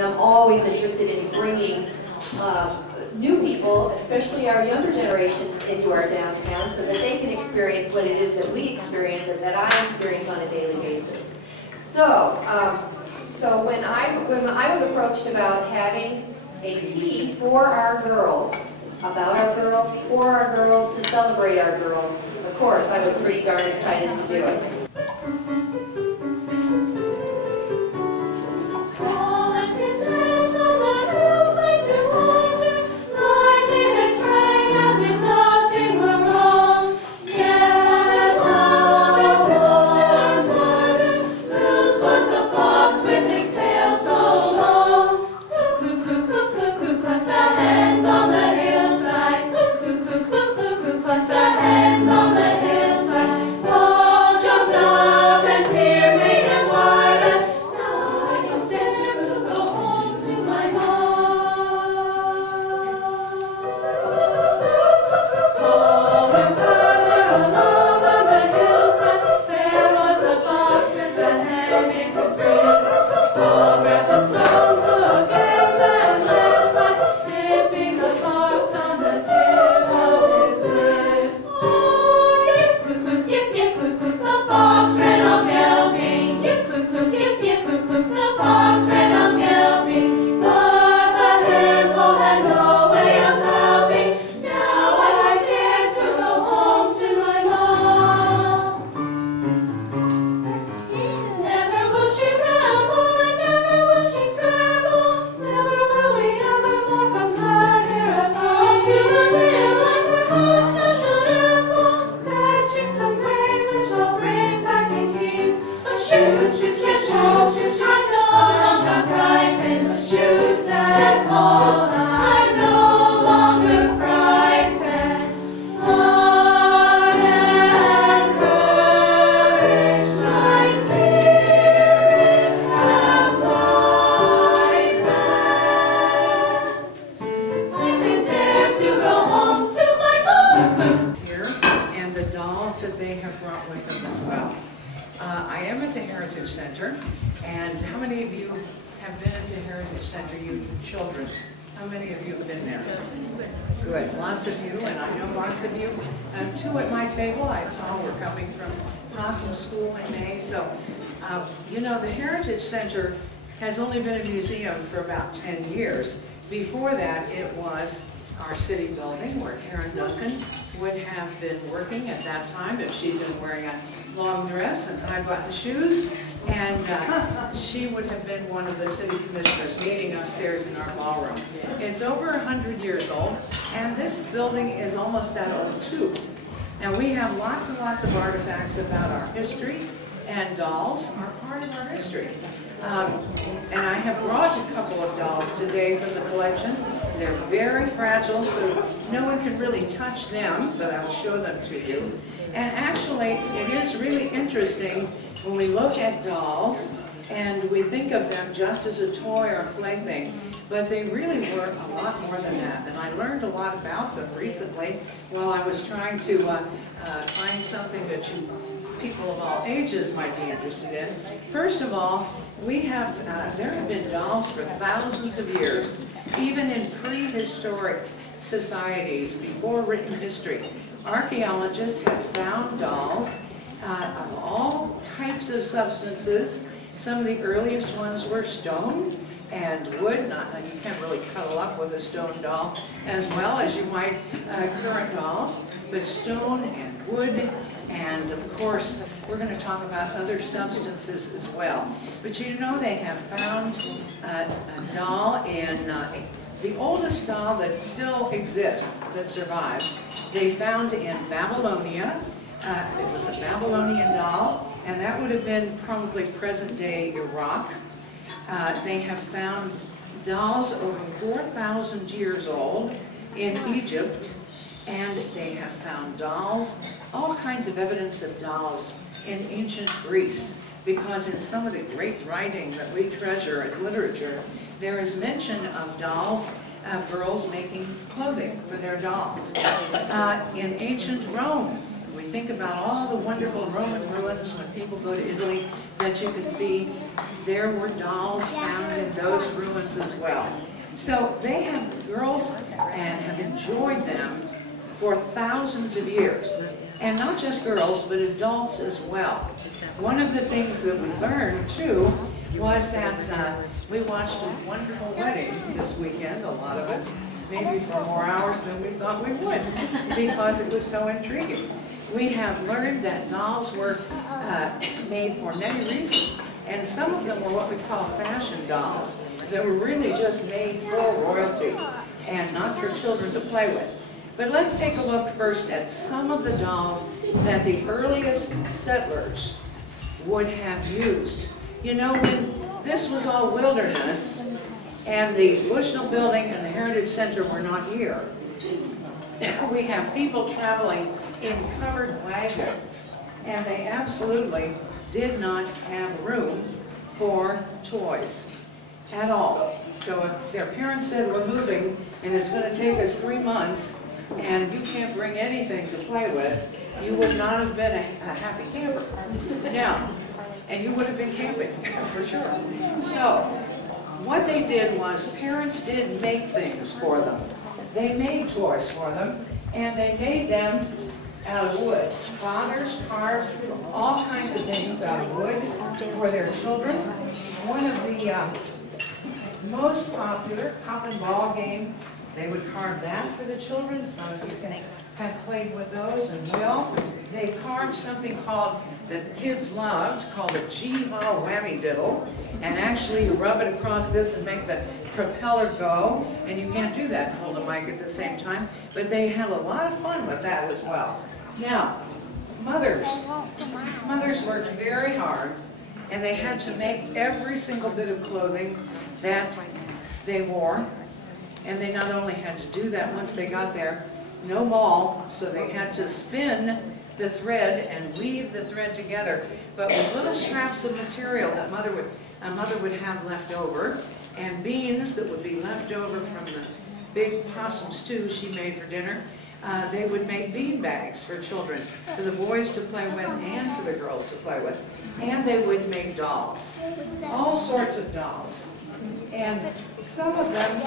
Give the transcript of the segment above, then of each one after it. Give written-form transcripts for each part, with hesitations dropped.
And I'm always interested in bringing new people, especially our younger generations, into our downtown so that they can experience what it is that we experience and that I experience on a daily basis. So, when I was approached about having a tea for our girls, about our girls, for our girls, to celebrate our girls, of course, I was pretty darn excited to do it. That they have brought with them as well. I am at the Heritage Center, and how many of you have been at the Heritage Center, you children? How many of you have been there? Good, lots of you, and I know lots of you. Two at my table I saw were coming from Possum School in May, so you know, the Heritage Center has only been a museum for about 10 years. Before that, it was our city building where Karen Duncan would have been working at that time if she'd been wearing a long dress and high-button shoes, and she would have been one of the city commissioners meeting upstairs in our ballroom. It's over 100 years old, and this building is almost that old too. Now we have lots and lots of artifacts about our history, and dolls are part of our history. And I have brought a couple of dolls today from the collection. They're very fragile, so no one can really touch them, but I'll show them to you. And actually, it is really interesting when we look at dolls and we think of them just as a toy or a plaything, but they really were a lot more than that. And I learned a lot about them recently while I was trying to find something that people of all ages might be interested in. First of all, we have, there have been dolls for thousands of years, even in prehistoric societies, before written history. Archaeologists have found dolls of all types of substances. Some of the earliest ones were stone and wood. You can't really cuddle up with a stone doll as well as you might current dolls, but stone and wood. And of course, we're going to talk about other substances as well. But you know, they have found a doll in, the oldest doll that still exists, that survives, they found in Babylonia. It was a Babylonian doll, and that would have been probably present-day Iraq. They have found dolls over 4,000 years old in Egypt, and they have found dolls, all kinds of evidence of dolls in ancient Greece, because in some of the great writing that we treasure as literature, there is mention of dolls, girls making clothing for their dolls. In ancient Rome, we think about all the wonderful Roman ruins when people go to Italy that you can see. There were dolls found in those ruins as well. So they have, girls and have enjoyed them for thousands of years. And not just girls, but adults as well. One of the things that we learned, too, was that we watched a wonderful wedding this weekend, a lot of us, maybe for more hours than we thought we would, because it was so intriguing. We have learned that dolls were made for many reasons, and some of them were what we call fashion dolls, that were really just made for royalty and not for children to play with. But let's take a look first at some of the dolls that the earliest settlers would have used. You know, when this was all wilderness and the Bushnell Building and the Heritage Center were not here, we have people traveling in covered wagons, and they absolutely did not have room for toys at all. So if their parents said, we're moving and it's going to take us 3 months and you can't bring anything to play with, you would not have been a happy camper. Now, and you would have been camping, for sure. So, what they did was, parents did make things for them. They made toys for them, and they made them out of wood. Fathers carved all kinds of things out of wood for their children. One of the most popular, Cop and Ball game, they would carve that for the children. Some of you have played with those and will. They carved something called, that kids loved, called a G-Haw Whammy Diddle. And actually you rub it across this and make the propeller go. And you can't do that and hold a mic at the same time. But they had a lot of fun with that as well. Now, mothers worked very hard, and they had to make every single bit of clothing that they wore. And they not only had to do that once they got there, no ball, so they had to spin the thread and weave the thread together, but with little scraps of material that a mother would have left over, and beans that would be left over from the big possum stew she made for dinner. They would make bean bags for children, for the boys to play with and for the girls to play with. And they would make dolls, all sorts of dolls. And some of them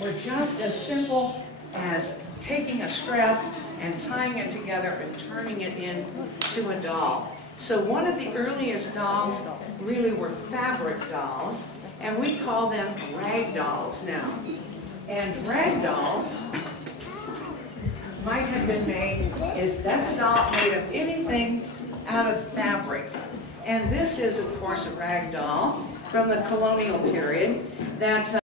were just as simple as taking a scrap and tying it together and turning it into a doll. So one of the earliest dolls really were fabric dolls, and we call them rag dolls now. And rag dolls might have been made, that's a doll made of anything out of fabric. And this is, of course, a rag doll from the colonial period that